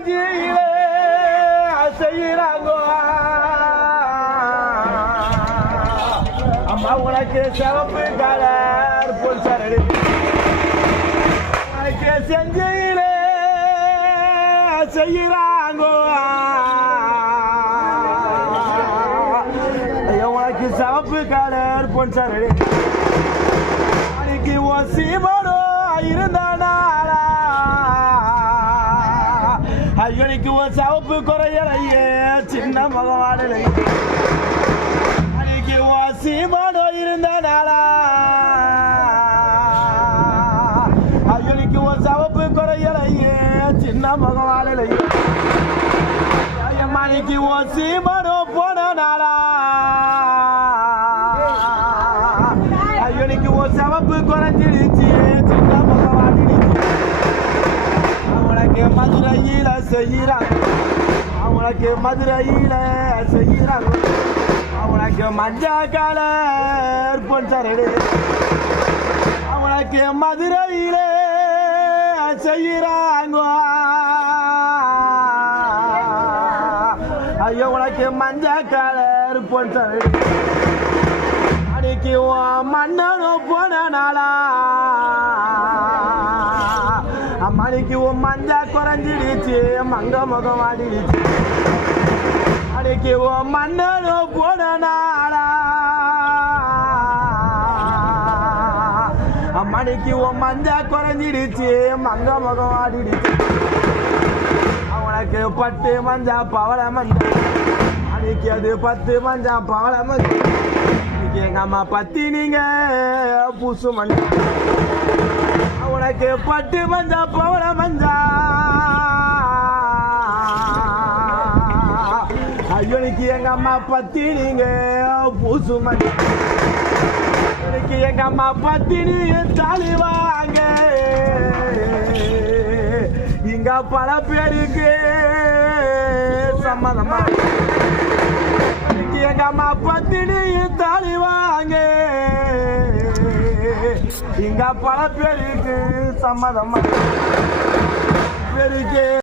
செய்யறாங்கோ அம்மா உனக்கு சிவப்பு கலர் போல்சார் உனக்கு செஞ்சையிலே செய்யறாங்கோ உனக்கு சிவப்பு கலர் போல்சார் அன்னைக்கு உன் சீமனோ இருந்தானா ஐயனுக்கு ஒரு சிவப்பு குறையலையே சின்ன மகவாடலை அன்னைக்கு ஒரு சீமானோ இருந்தனாலா ஐயனுக்கு ஒரு சிவப்பு குறையலையே சின்ன மகவாடலை அன்னைக்கு ஒரு சீமானோ போனாலா ஐயனுக்கு ஒரு சிவப்பு குறைஞ்சிடுச்சு சின்ன மகவாடிடுச்சு அவனுக்கு மதுரையில செய்யறாங்க அவனுக்கு மதுரையில செய்யறாங்க அவனுக்கு மஞ்சா கலர் பொன்சரடு அவனுக்கு மதுரையில செய்யறாங்க ஐயோ உனக்கு மஞ்சா கலர் பொன்சரடு அன்னைக்கு மன்னனும் போன நாளா அம்மானிக்கு உன் மஞ்சா குறைஞ்சிடுச்சு மங்க முகம் ஆடிடுச்சு அன்னைக்கு உன் மன்னனோ போன நாளா அம்மானிக்கு உன் மஞ்சா குறைஞ்சிடுச்சு மங்க முகம் ஆடிடுச்சு அவனுக்கு 10 மஞ்சா பவள மஞ்சா அன்னைக்கு அது 10 மஞ்சா பவள மஞ்சா இன்னைக்கு எங்க அம்மா பத்தி நீங்க பூசு மஞ்சா உனக்கு 10 மஞ்சா பவள மஞ்சா ஐயோனுக்கு எங்க அம்மா பத்தி நீங்க பூசு மஞ்சா எனக்கு எங்க அம்மா பத்தி நீங்க தாலி வாங்க இங்க பல பேருக்கு சம்மதமா எனக்கு எங்க அம்மா பத்தி நீங்க தாலி வாங்க இங்க பல பேருக்கு சம்மதமா பேருக்கு